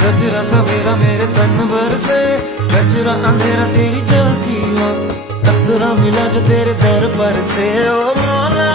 सजरा सवेरा मेरे तन भर से, गजरा अंधेरा तेरी जलती हो, कतरा मिला जो तेरे दर पर से। ओ मौला